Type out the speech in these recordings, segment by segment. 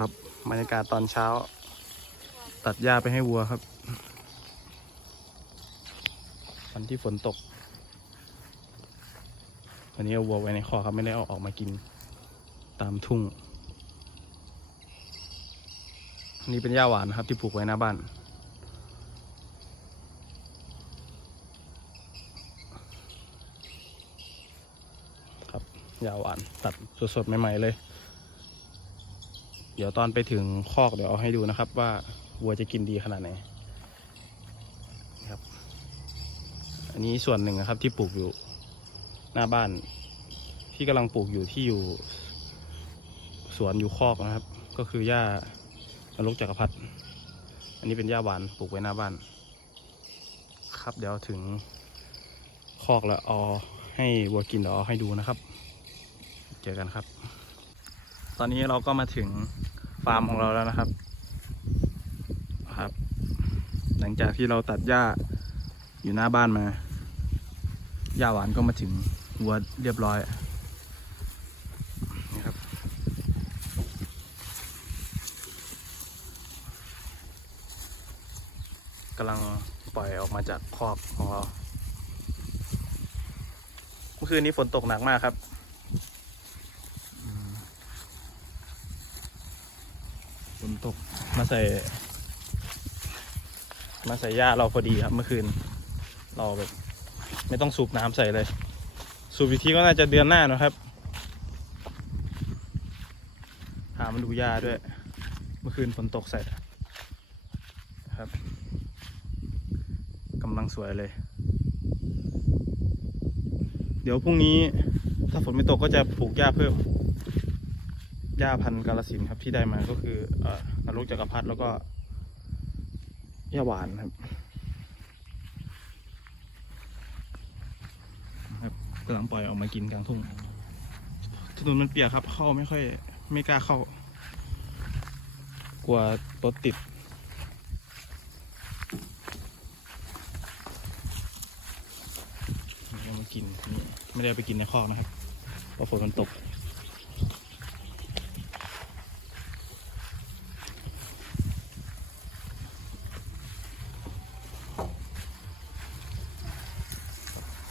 ครับบรรยากาศตอนเช้า ตัดหญ้าไปให้วัวครับ วันที่ฝนตก วันนี้เอาวัวไว้ในคอครับไม่ได้เอาออกมากินตามทุ่งนี่เป็นหญ้าหวานนะครับที่ปลูกไว้หน้าบ้าน ครับหญ้าหวานตัดสดๆใหม่ๆเลย เดี๋ยวตอนไปถึงคอกเดี๋ยวเอาให้ดูนะครับ ว่าวัวจะกินดีขนาดไหนนะครับ อันนี้ส่วนหนึ่งนะครับที่ปลูกอยู่หน้าบ้าน ที่กำลังปลูกอยู่ที่อยู่ สวนอยู่คอกนะครับ ก็คือหญ้านรกจักรพรรดิอันนี้เป็นหญ้าหวานปลูกไว้หน้าบ้าน ครับเดี๋ยวถึงคอกแล้วเอาให้วัวกินเดี๋ยวเอาให้ดูนะครับ เจอกันครับ ตอนนี้เราก็มาถึงฟาร์มของเราแล้วนะครับ ครับ หลังจากที่เราตัดหญ้าอยู่หน้าบ้านมาหญ้าหวานก็มาถึงวัวเรียบร้อยนี่ครับกำลังปล่อยออกมาจากคอกของเราเมื่อคืนนี้ฝนตกหนักมากครับ นตกมาใส่ มาใส่หญ้าเราพอดีครับเมื่อคืน เราแบบ ไม่ต้องสูบน้ำใส่เลย สูบอีกทีก็น่าจะเดือนหน้านะครับ หามาดูหญ้าด้วย เมื่อคืนฝนตกใส่ครับกำลังสวยเลย เดี๋ยวพรุ่งนี้ถ้าฝนไม่ตกก็จะปลูกหญ้าเพิ่ม ญ้าพันธุ์กาลสินครับที่ได้มาก็คือเอ่อนรกจักรพรรดิแล้วก็หญ้าหวานครับครับกำลังปล่อยออกมากินกลางทุ่งถนนมันเปียกครับเข้าไม่ค่อย ไม่กล้าเข้า กลัวรถติดเอามากินนี่ไม่ได้เอาไปกินในคอกนะครับเพราะฝนมันตก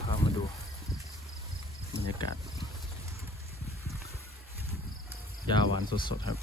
พามาดูบรรยากาศ ยาหวานสดๆครับ